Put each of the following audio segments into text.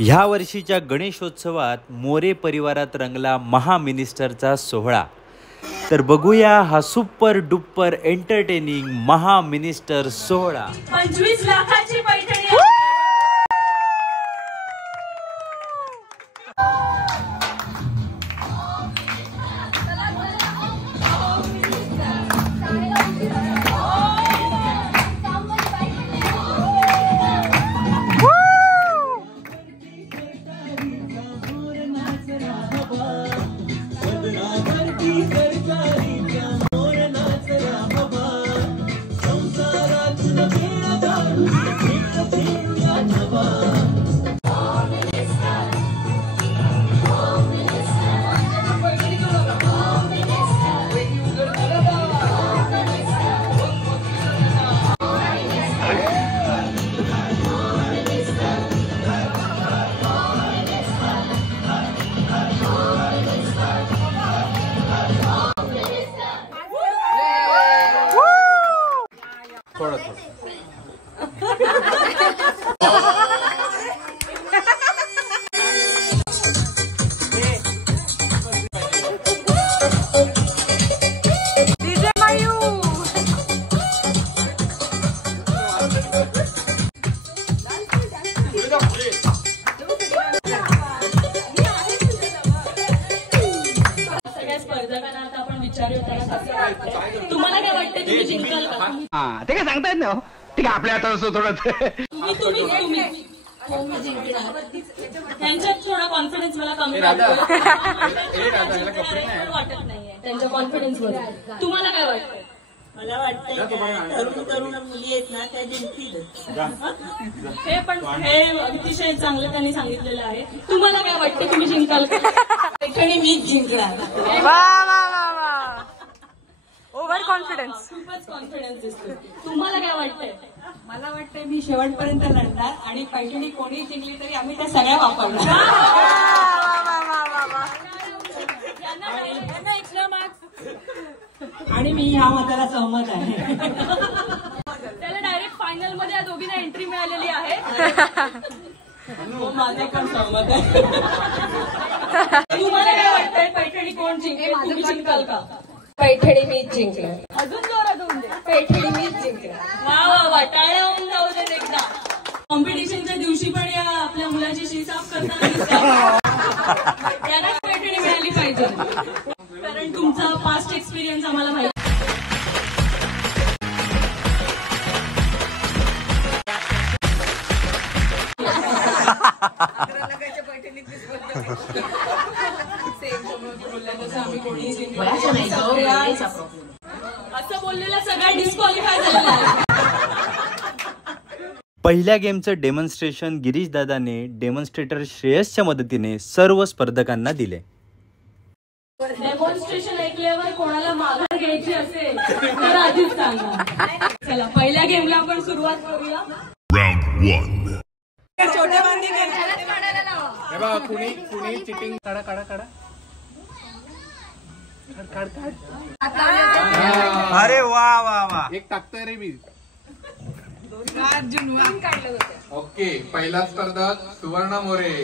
ह्या वर्षीच्या गणेशोत्सवात मोरे परिवारात रंगला महामिनिस्टरचा सोहळा। तर बघूया हा सुपर डुपर एंटरटेनिंग महामिनिस्टर सोहळा। 25 लाखाची पैठणी तुम्हाला काय वाटतं तुम्ही जिंकाल का? हां ते काय सांगता येत नाही. ठीक आहे आपल्या हातात असं थोडं त्यांच्यात थोडा कॉन्फिडन्स मला कमी वाटत नाहीये त्यांच्या कॉन्फिडन्स मध्ये. तुम्हाला काय वाटतं? मला वाटतं तरुण तरुण मुली आहेत ना त्या जिंकतील. हे पण हे अतिशय चांगलं त्यांनी सांगितलेलं आहे. तुम्हाला काय वाटतं तुम्ही जिंकाल का? पैठणी मीच जिंकणार. Over confidence. खूपच कॉन्फिडन्स दिसतो. तुम्हाला काय वाटतंय? मला वाटतं मी शेवटपर्यंत लढणार आणि पैठणी कोणी जिंकली तरी आम्ही त्या सगळ्या वापरणार. आणि मी ह्या मताला सहमत आहे. त्याला डायरेक्ट फायनल मध्ये या दोघींना एंट्री मिळालेली आहे. माझे पण सहमत आहे. तुम्हाला काय वाटतंय पैठणी कोण जिंकेल? तुम्ही जिंकाल का? पैठणी मीच जिंकणार. अजून जोरात होऊन दे. पैठणी मीच जिंकणार. वा वा वा टाळ्या होऊन जाऊ देत एकदा. कॉम्पिटिशनच्या दिवशी पण या आपल्या मुलाची शी साफ करताना दिसतात. त्यांनाच पैठणी मिळाली पाहिजे कारण तुमचा पास्ट एक्सपिरियन्स आम्हाला माहिती. असं बोललेला सगळा डिस्क्वालिफाय झालेला आहे. पहिल्या गेमचं डेमॉन्स्ट्रेशन गिरीश दादाने डेमॉन्स्ट्रेटर श्रेयसच्या मदतीने सर्व स्पर्धकांना दिले. डेमॉन्स्ट्रेशन ऐकल्यावर कोणाला माघार घ्यायची असेल तर आधीच सांगा. चला पहिल्या गेमला आपण सुरुवात करूया. Round 1. छोटे बांधे कुणी चिटिंग काढा काढा काढा. अरे वा वा वा. एक टाकतोय रे मी. ओके पहिला स्पर्धक सुवर्णा मोरे.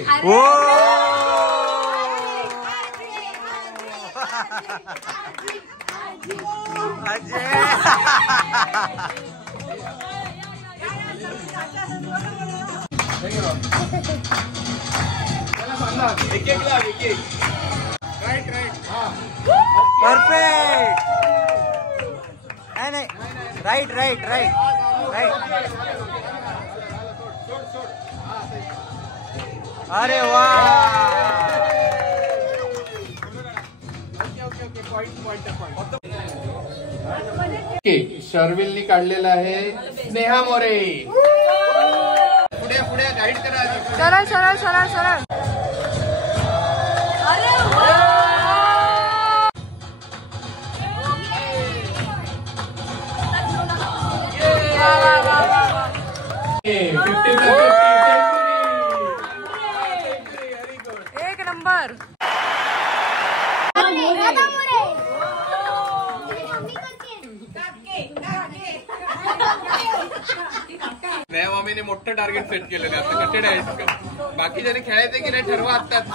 एक एक लाव एक एक. Right right. परफेक्ट. नाही राईट राईट राईट राईट. अरे वा. ओके शर्विलनी काढलेला आहे स्नेहा मोरे. पुढे पुढे गाईड करा. सरळ सरळ सरळ सरळ. एक नंबर. स्नेहा मामीने मोठं टार्गेट सेट केलेलं आहे. आता कसे डायरेक्ट बाकीच्याने खेळायचं की नाही ठरवा आत्ताच.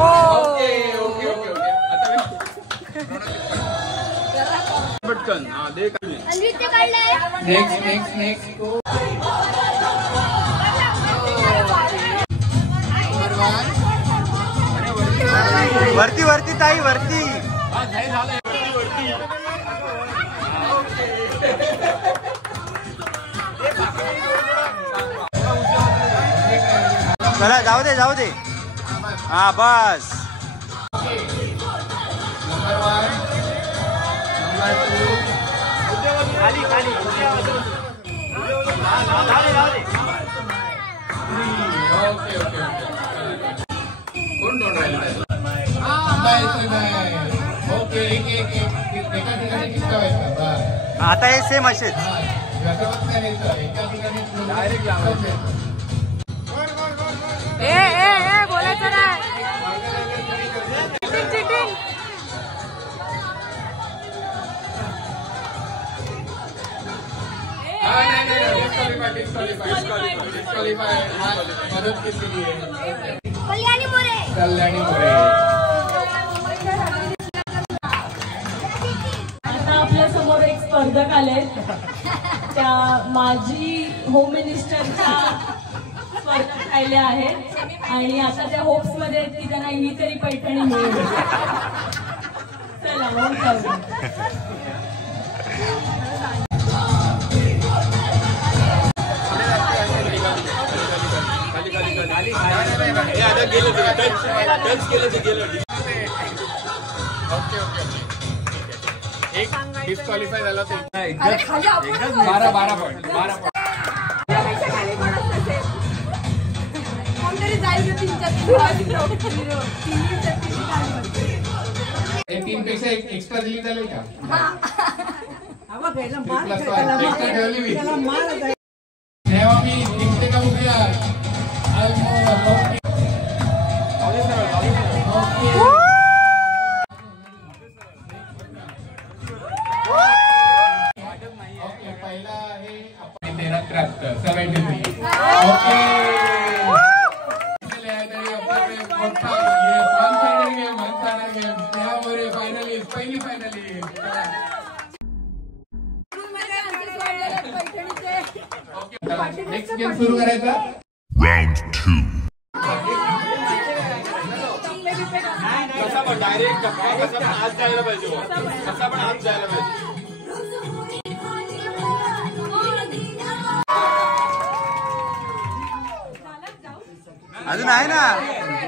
ओके ओके ओके ओके आता पटकन नेक्स्ट नेक्स्ट नेक्स्ट वरती वरती ताई वरती. चला जाऊ दे जाऊ दे. हा बस. खाली खाली ओके ओके कोण दोन राहिले ओके एक एक एका ठिकाणी चिकटवायचं. आता हे सेम असेच. एका ठिकाणी डायरेक्ट लावायचं. ए बोलायचं नाही. चिटिंग. मदत केली आहे कल्याणी मोरे. कल्याणी मोरे. आता आपल्या समोर एक स्पर्धक आले. त्या माजी होम मिनिस्टरच्या स्पर्धक आले आहेत आणि आता त्या होप्स मध्ये की त्यांना ही तरी पैठणी मिळेल. चला मग जाऊया. ओके ओके एक डिस्क्वालिफाय झाला तर 12 पॉईंट. तीन पेक्षा एक्स्ट्रा दिली चालेल का? एक्स्ट्रा ठेवली मी तेव्हा मी जिंकते का बघूया. पहिला आहे 1373 ओके. पहिली फायनलिस्ट. नेक्स्ट गेम सुरू करायचा. Round 2. कसा पण डायरेक्ट कसा पण आज जायला पाहिजे. कसा पण आज जायला पाहिजे. अजून आहे ना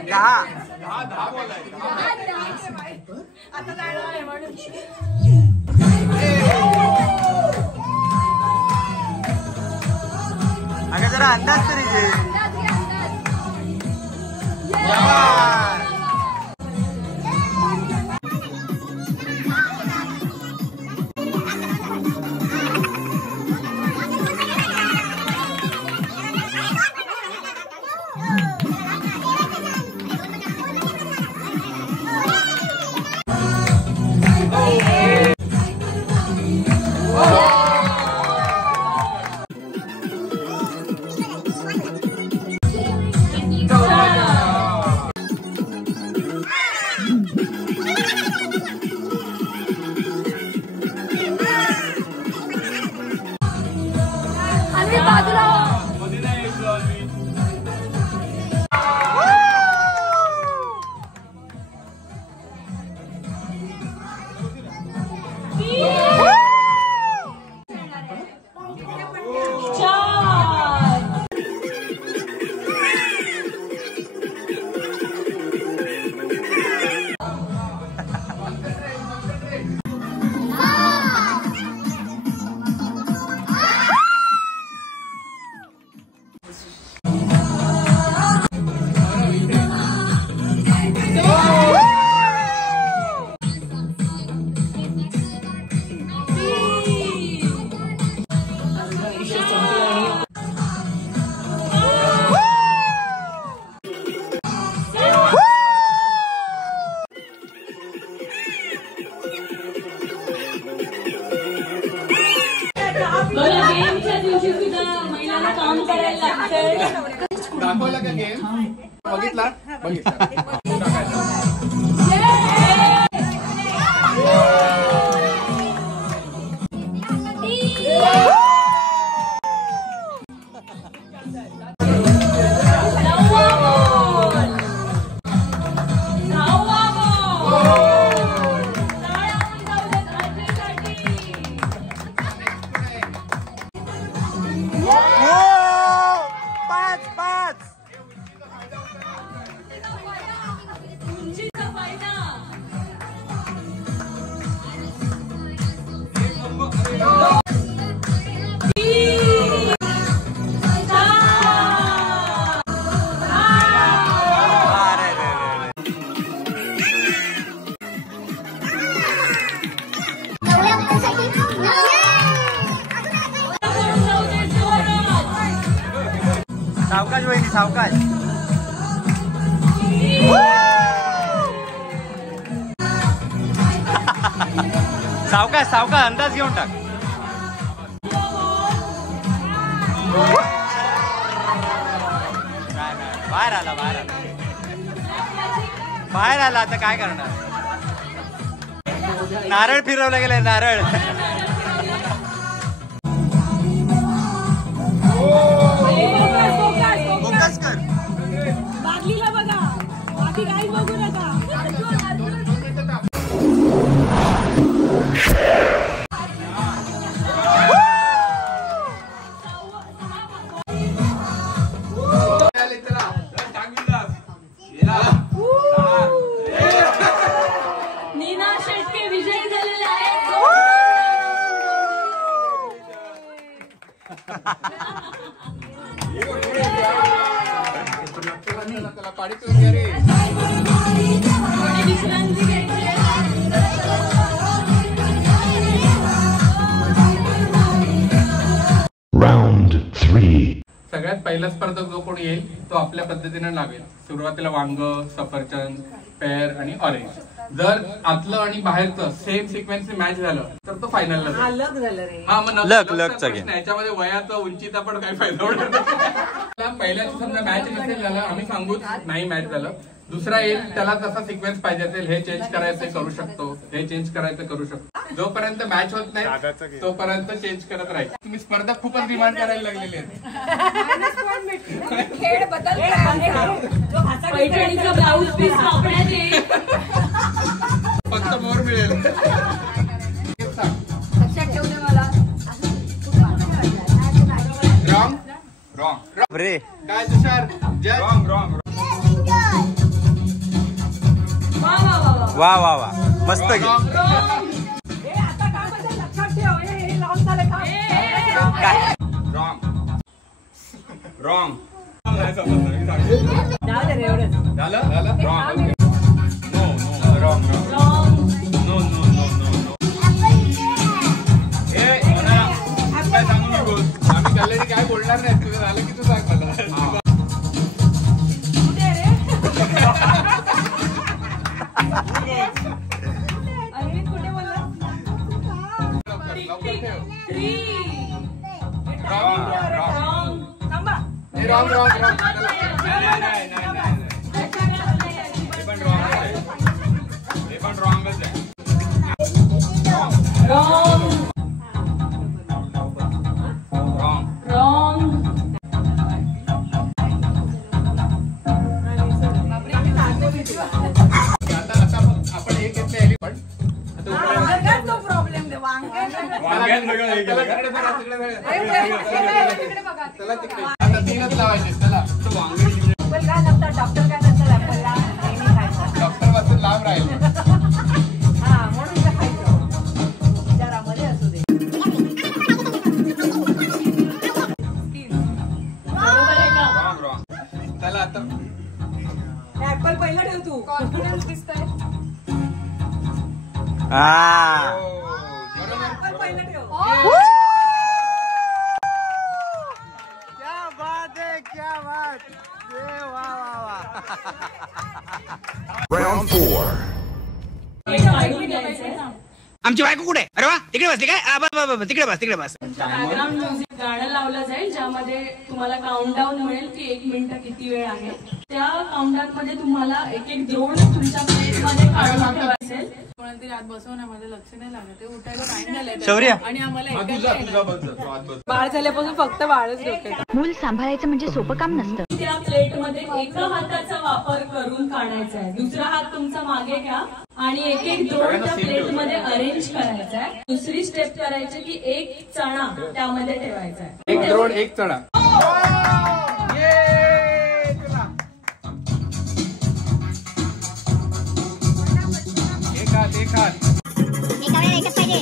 10 अगं जरा अंदाज तरी घे. काम करायला लागतंय. दाखवला का गेम बघितला सावकाश वहिनी सावकाश. सावकाश सावकाश अंदाज घेऊन टाक. बाहेर आला बाहेर आला आता काय करणार. नारळ फिरवलं गेलंय नारळ. फोकस कर. बादलीला बघा बाकी काही बघू नका. नीना शेटके विजयी झालेले आहेत. विश्रांती घ्यायची. Round 3. सगळ्यात पहिला स्पर्धक जो कोणी येईल तो आपल्या पद्धतीने लावेल. सुरुवातीला वांग, सफरचंद, पेर आणि ऑरेंज. जर आतलं आणि बाहेरचं सेम सिक्वेन्स मॅच झालं तर तो फायनलला जाईल. हा मग लकचा गेम. याच्यामध्ये वयाचा उंचीचा पण काही फायदा होणार नाही. पहिल्याच समजा मॅच नसेल झालं आम्ही सांगू नाही मॅच झालं. दुसरा येईल त्याला जसा सिक्वेन्स पाहिजे असेल हे चेंज करायचं करू शकतो, हे चेंज करायचं करू शकतो. जोपर्यंत मॅच होत नाही तोपर्यंत चेंज करत राहील. तुम्ही स्पर्धा खूपच डिमांड करायला लागलेली आहे. खेळ बदल पैठणीचा ब्लाऊज पीस वापरण्यात येईल. फक्त मोर मिळेल. लक्षात ठेवलं मला. रॉंग रॉंग रे काय तुषार रॉंग रॉंग. वा वा वा वा. वा वा वा मस्त गेम. आता काय बदल लक्षात ठेव. हे लॉंग झालं का. रॉंग रॉंग जाऊ दे रे एवढंच. झालं wrong. No no wrong wrong. No no no no no. ए मला काय सांगू नको. आम्ही कल्याणी काय बोलणार नाही. तुझं झालं की तू सांग मला. कुठे रे. अरविंद कुठे बोलला. थांबा. Wrong wrong wrong. नाही हे पण रॉंग आहे. हे पण रॉंगच आहे. Wrong wrong wrong. आता आपण हे घेतलं एलिफंट. तो प्रॉब्लेम दे. चला तिकडे आता तीनच लावायचे. चला तो वांगे काय नसतं डॉक्टर काय नसतं ऍपलला नेहमी खायचं. डॉक्टर वाचून लांब राहील. हा म्हणून इथं खायचं. विचारामध्ये असू दे. बरोबर आहे का. Wrong wrong. चला आता ऍपल पहिला ठेव तू. कॉन्फिडन्स दिसतोय. ऍपल पहिला ठेव. क्या बात है क्या बात. वा वा वा. Round 4. हे काढून घ्यायचंय. आमची बायको कुठे. अरे वा इकडे बसली काय तिकडे बस बॅकग्राऊंड म्युझिक गाणं लावलं जाईल ज्यामध्ये तुम्हाला काउंटडाऊन मिळेल की 1 मिनिट किती वेळ आहे. त्या काउंटडाऊन मध्ये तुम्हाला एक एक द्रोण तुमच्या प्लेटमध्ये काढून ठेवायचं असेल. कोणातरी आत बसवण्यामध्ये लक्ष नाही लागत ते उठायला टाइम झालाय शौर्य आणि आम्हाला बाळ झाल्यापासून फक्त बाळच डोक्यात. मूल सांभाळायचं म्हणजे सोपं काम नसतं. त्या प्लेटमध्ये एका हाताचा वापर करून काढायचा आहे. दुसरा हात तुमचा मागे घ्या आणि एक एक द्रोण त्या प्लेटमध्ये अरेंज करायचा आहे. दुसरी स्टेप करायची की एक चणा त्यामध्ये ठेवायचा आहे. एक द्रोण एक चणा. एक हात एका वेळेला एकच पाहिजे.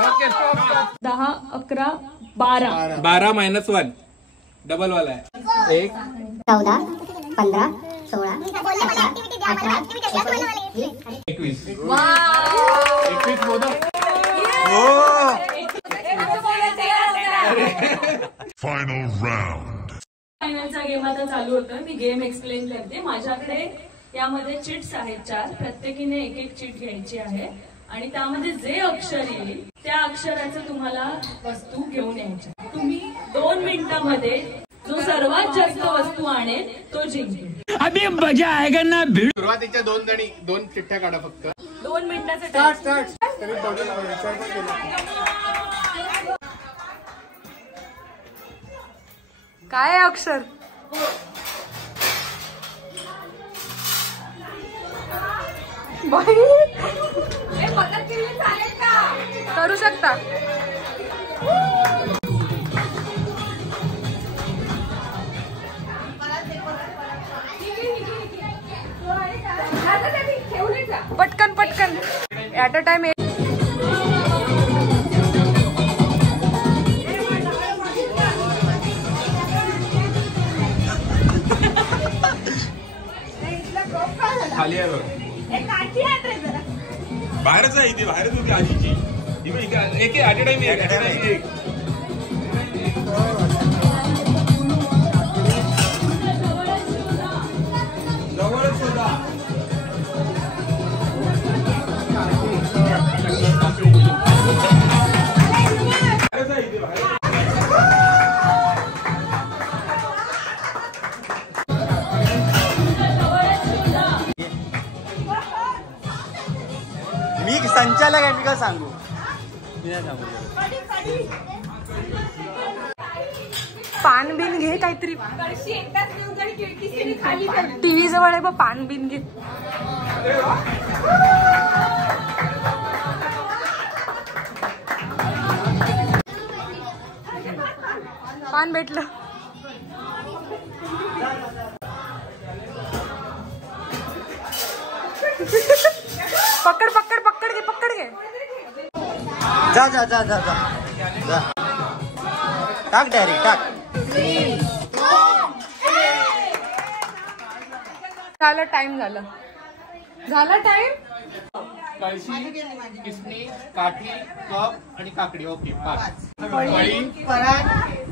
Okay stop. 10, 11, 12. 12 -1 डबल वाला आहे. 1 14, 15, 16, 17, 18, 19, 21. 21 मोदक. Final round. फायनलचा गेम आता चालू होतोय. मी गेम एक्सप्लेन करते. माझ्याकडे यामध्ये चिट्स आहेत 4. प्रत्येकीने एक एक चिट घ्यायची आहे आणि त्यामध्ये जे अक्षर येईल त्या अक्षराचं तुम्हाला वस्तू घेऊन यायची. तुम्ही 2 मिनिटांमध्ये जो सर्वात जास्त वस्तू आणेल तो जिंकेल. अभी मजा आएगा ना. सुरुवातीच्या 2 चिठ्ठ्या काढा फक्त. 2 मिनिटाचं काय आहे अक्षर? करू शकता. पटकन पटकन ऍट अ टाइम. खाली आहे बघ. बाहेरच आहे इथे. बाहेरच होती आजीची. एक ॲट अ टाइम एक. जवळच शोधा. मी संचालक आहे. मी काय सांगू. मी नाही सांगू. पान बिन घे काहीतरी. टीव्ही जवळ आहे बघ. पान बिन घे. पान भेटलं. पकड पकड पकड घे. पकड घे. जा जा जा जा जा जा. टाक डायरेक्ट टाक. झालं टाइम. झाला टाइम. कळशी, किसणी, काठी, कप आणि काकडी. ओके 5. परात,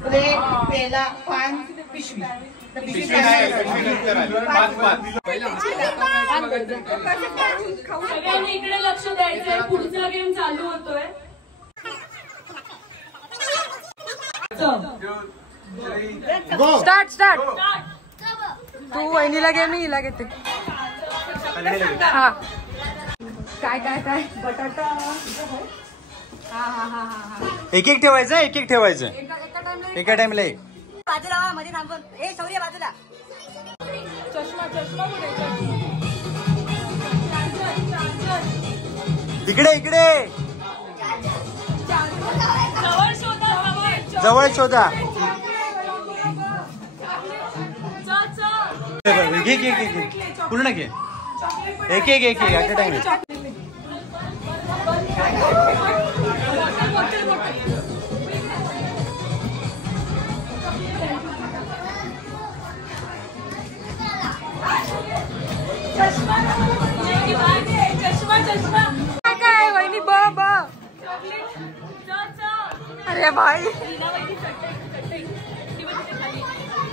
प्लेट, पेला, पान, पिशवी. पिशवी नाही. 5. सगळ्यांनी इकडे लक्ष द्यायचंय. पुढचा गेम चालू होतोय. Start start. तू वहिनीला घे. मी हिला घेते. हा. काय काय काय. बटाटा. हा. एक एक ठेवायचं. एक एक ठेवायचं. एका टाइमला एक. बाजूला मध्ये थांबून. ए शौर्य बाजूला. चष्मा कुठे. इकडे इकडे. जवळ शोधा. घे घे घे घे. पूर्ण घे. एक एक एक ॲट अ टाइम. काय वहिनी ब अरे भाई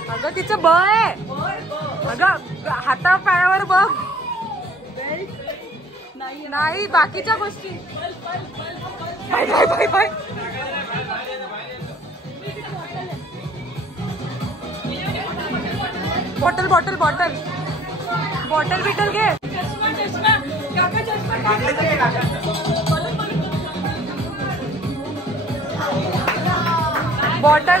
अगं तिचं ब आहे अगं हाता पायावर बघ नाही बाकीच्या गोष्टी bye bottle bottle bottle bottle बिटल घे बॉटल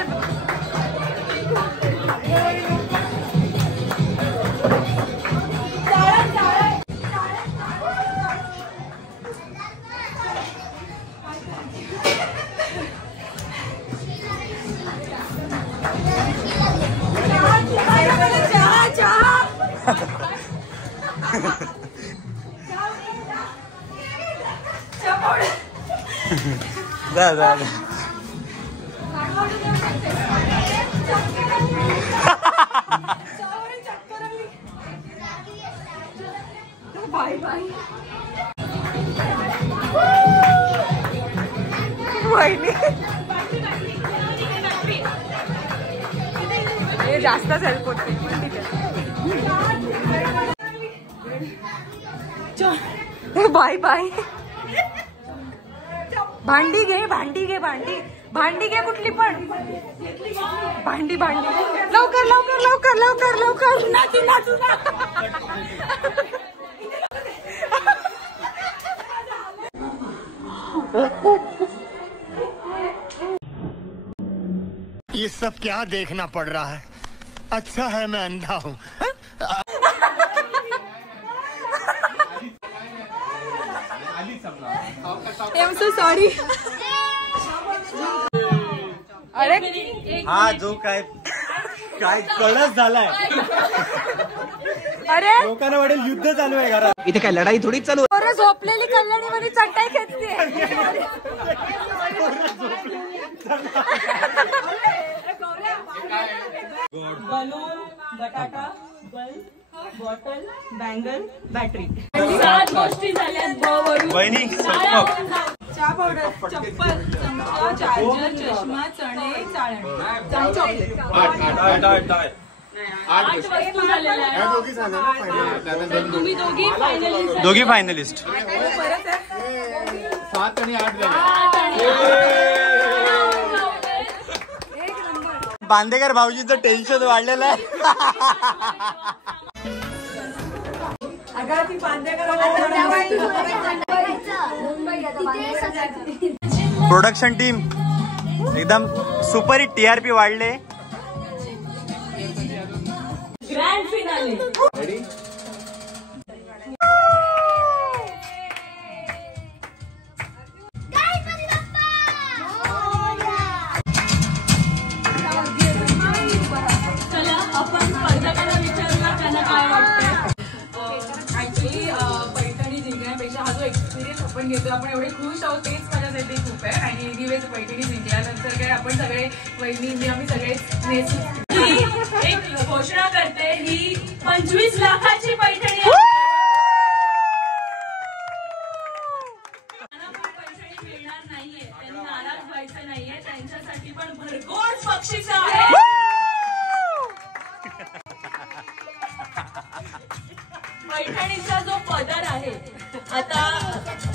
जास्तच हेल्प होते बाय बाय भांडी घे भांडी घे कुठली पण भांडी लवकर लवकर लवकर लवकर लवकर नाचू ये सब क्या देखना पड़ रहा है? अच्छा है मैं अंधा हूँ। I'm so sorry. अरे हा जो काय कळस झालाय अरे लोकांना वाटेल युद्ध चालू आहे घरात इथे काय लढाई थोडी चालू अरे झोपलेली कल्याणी मध्ये चटाई खेचते बलून बटाटा बल्ब बॉटल बँगल बॅटरी 7 गोष्टी झाल्या वहिनी चहा पावडर चप्पल चमचा चार्जर चष्मा चणे चाळण चॉकलेट 8 वस्तू झालेल्या आहेत. तुम्ही दोघी फायनलिस्ट परत 7 आणि 8 बांदेकर भाऊजीचं टेन्शन वाढलेलं आहे. प्रोडक्शन टीम एकदम सुपर हिट TRP वाढले. ग्रँड फिनाले चला आपण स्पर्धकांना विचारूया त्यांना काय वाटतं. ऍक्च्युली पैठणी जिंकण्यापेक्षा हा जो एक्सपिरियन्स आपण घेतो आपण एवढे खुश आहोत तेच माझ्यासाठी खूप आहे. आणि एनिवेज पैठणी जिंकल्यानंतर काय आपण सगळे वहिनी आम्ही सगळे एक घोषणा करते ही 25 लाखाची पैठणी आहे. पैठणी मिळणार नाहीये त्यांनी नाराज व्हायचं नाहीये त्यांच्यासाठी पण भरघोस बक्षीस आहे. पैठणीचा जो पदर आहे आता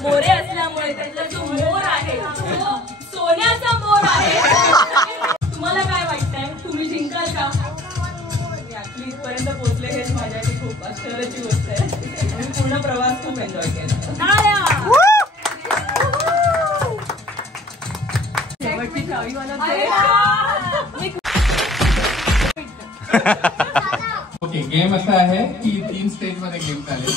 मोरे असल्यामुळे त्याचा जो मोर आहे तो सोन्याचा मोर आहे. तुम्हाला काय वाटतंय तुम्ही जिंकाल का? ऍक्च्युली इथपर्यंत पोहोचले हेच माझ्यासाठी खूप आश्चर्याची गोष्ट आहे. मी पूर्ण प्रवास खूप एन्जॉय केला. शेवटची चावी ओके गेम असा आहे की 3 स्टेज मध्ये गेम चालेल.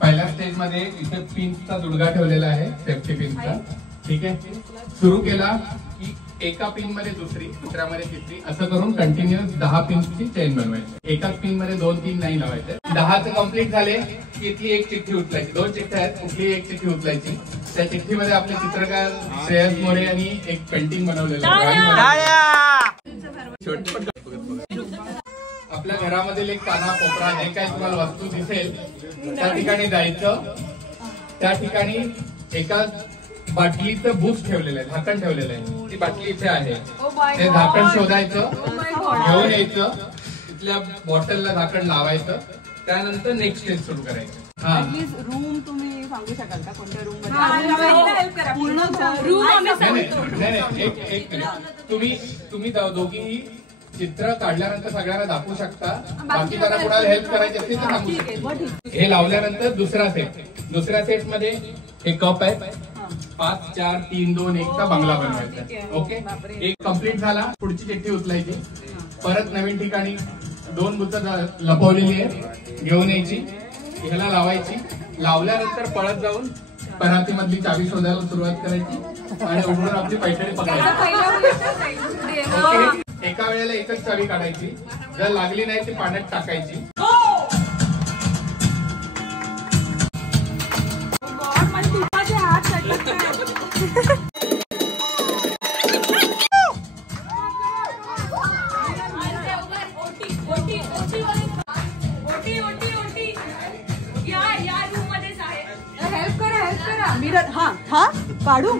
पहिल्या स्टेज मध्ये इथे पिनचा दुडगा ठेवलेला आहे सेफ्टी पिनचा. ठीक आहे सुरू केला की एका पिन मध्ये दुसऱ्यामध्ये तिसरी असं करून कंटिन्युअस 10 पिनची चेन बनवायची. एकाच पिन मध्ये 2-3 नाही लावायचे. 10 कम्प्लीट झाले की इथली एक चिठ्ठी उचलायची. 2 चिठ्ठ्या आहेत कुठली एक चिठ्ठी उचलायची. त्या चिठ्ठीमध्ये आपले चित्रकार श्रेयस मोरे यांनी एक पेंटिंग बनवलेलं आहे. आपल्या घरामधील एक काना कोपरा जे काही तुम्हाला वस्तू दिसेल त्या ठिकाणी जायचं. त्या ठिकाणी एका बाटलीचं बुक्स ठेवलेलं आहे, झाकण ठेवलेलं आहे. ती बाटली इथे आहे. ते झाकण शोधायचं, घेऊन यायचं, तिथल्या बॉटलला झाकण लावायचं. त्यानंतर नेक्स्ट स्टेज सुरू करायचं. रूम तुम्ही सांगू शकाल का कोणत्या रूम मध्ये? तुम्ही दोघीही चित्र काढल्यानंतर सगळ्यांना दाखवू शकता. बाकी जरा कोणाला हेल्प करायची असते तर सांगू शकता. हे लावल्यानंतर दुसऱ्या सेट मध्ये हे कप आहे. 5 4 3 2 1 चा बंगला बनवायचा. ओके, एक कम्प्लीट झाला. पुढची चिठ्ठी उचलायची. परत नवीन ठिकाणी 2 बुतं लपवलेली आहे, घेऊन यायची, ह्याला लावायची. लावल्यानंतर पळत जाऊन परातीमधली चावी शोधायला सुरुवात करायची आणि उघडून आपली पैठणी पकडायची. ओके, एका वेळेला एकच चावी काढायची. जर लागली नाही ती पाण्यात टाकायची. हा काढू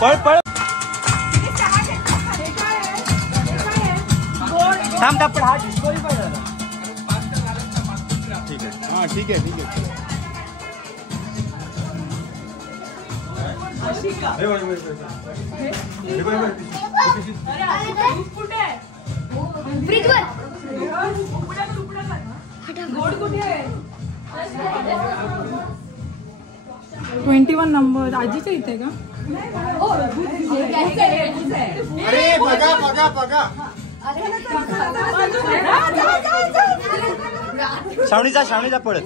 पळ पळ थांब थांब. हा डिस्कवरी पाहिजे. ठीक आहे. हा ठीक आहे ठीक आहे. फ्रीजवर 21 नंबर आजीच्या इथे का? अरे बघा बघा बघा. श्रावणीचा पळत.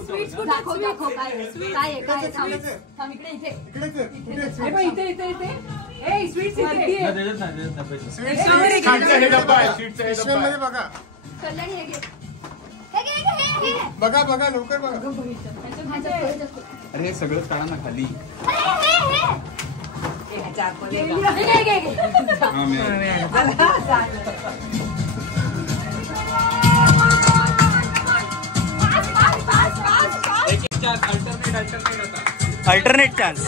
बघा बघा लवकर बघा. अरे हे सगळं करा ना खाली. Alternate chance.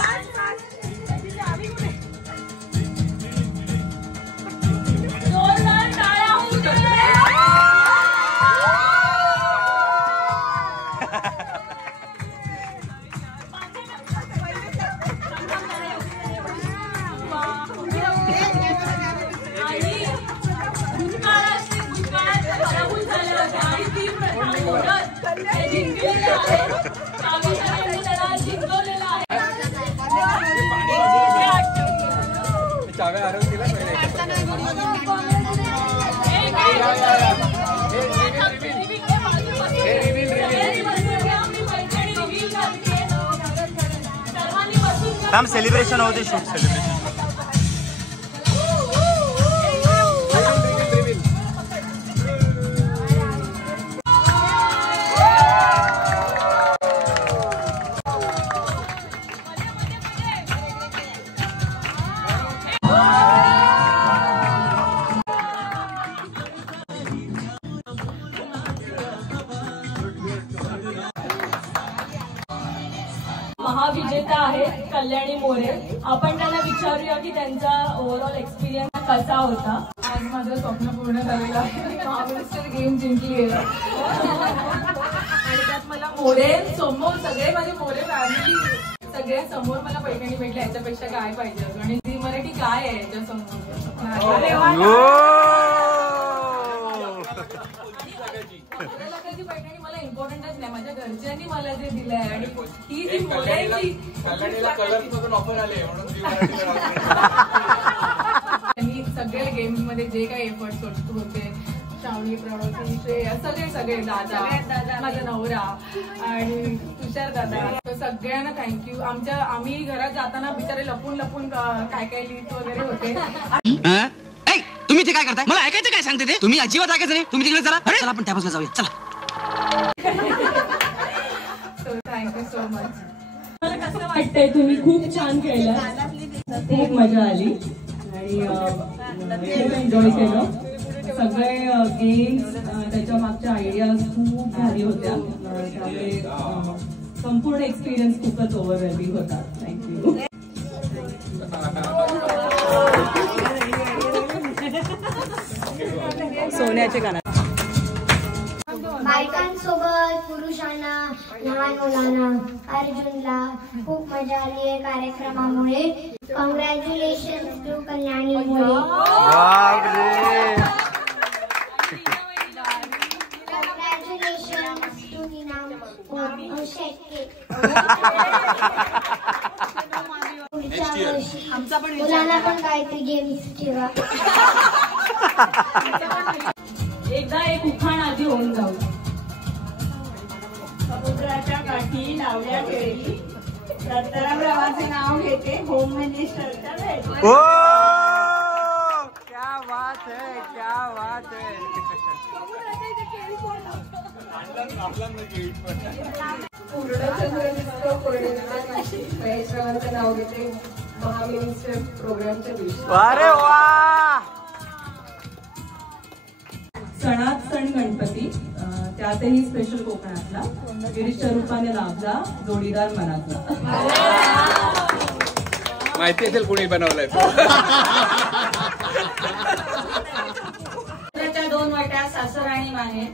चाव्या आरवतीला थांब. सेलिब्रेशन होते. Shoot celebration. महाविजेता आहेत कल्याणी मोरे. आपण त्यांना विचारूया की त्यांचा ओव्हरऑल एक्सपिरियन्स कसा होता. आज माझं स्वप्न पूर्ण झालेलं आहे. महाबळेश्वर गेम जिंकलेलं आणि त्यात मला मोरे समोर सगळे माझे मोरे फॅमिली सगळ्या समोर मला पैठणी भेटले. याच्यापेक्षा काय पाहिजे अजून. आणि झी मराठी काय आहे याच्या समोर. पैठणी मला इम्पॉर्टंटच नाही. माझ्या घरच्यांनी मला जे दिलंय आणि ही जी मोऱ्याची ऑफर आले म्हणून त्यांनी सगळ्या गेम्स मध्ये जे काही एफर्ट्स होते श्रावणी, प्रणवती, श्रेया, सगळे दादा, माझा नवरा आणि तुषार दादा, तर सगळ्यांना थँक्यू. आम्ही घरात जाताना बिचारे लपून काय लिहित वगैरे होते. तुम्ही ते काय करताय? मला ऐकायचं काय सांगते ते? तुम्ही अजिबात ऐकायचं नाही. तुम्ही तिकडे चला. चला आपण त्या बाजूला जाऊया. चला. Thank you so much. मला कसं वाटतंय? तुम्ही खूप छान खेळला, खूप मजा आली आणि खूप एन्जॉय केलं. सगळे गेम्स, त्याच्या मागच्या आयडियाज खूप भारी होत्या. त्यामुळे संपूर्ण एक्सपिरियन्स खूपच ओव्हरवेल्मिंग होता. थँक्यू. सोन्याचे गाणं. बायकांसोबत पुरुषांना, लहान मुलांना, अर्जुनला खूप मजा आली आहे कार्यक्रमामुळे. Congratulation to Kalyani Mule. Congratulation to Nina Shette. मुलांना पण काहीतरी गेम्स ठेवा. एकदा एक उखाण आधी होऊन जाऊ. समुद्राच्या काठी लावल्या केळी, दत्तरामरावांचे नाव घेते, होम मिनिस्टरच्या भेटी. क्या बात है, क्या बात है. महेशरावांचं नाव घेते, महामिनिस्टर प्रोग्रामच्या दिवशी. अरे वा. सणात सण गणपती, त्यातही स्पेशल कोकणातला, गिरीशच्या रूपाने लाभला जोडीदार मनातला. माहिती असेल कुणी बनवलंय. त्याच्या 2 वाट्या सासर आणि माहेर,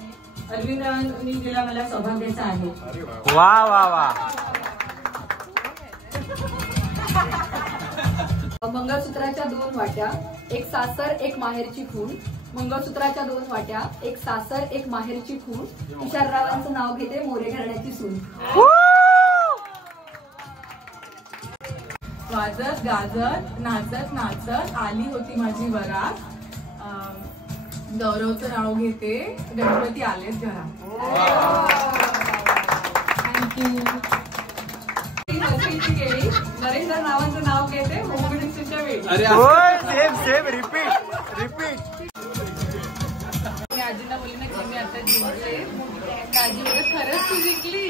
अरविंदांनी दिला मला सौभाग्याचा आहे. वा वा वा. मंगळसूत्राच्या 2 वाट्या, एक सासर एक माहेरची खूण. मंगळसूत्राच्या 2 वाट्या, एक सासर एक माहेरची खूण. तुषाररावांचं नाव घेते, मोरे घराण्याची सून. वाजत गाजत नाचत आली होती माझी वरात. गौरवचं नाव घेते, गणपती आलेत घरात. थँक्यू. केली, नरेंद्र रावांचं नाव घेते, होम मिनिस्टरच्या वेळी. Same repeat. मी आजींना बोलली ना की मी आता जिंकले. आजी खरंच तू जिंकली.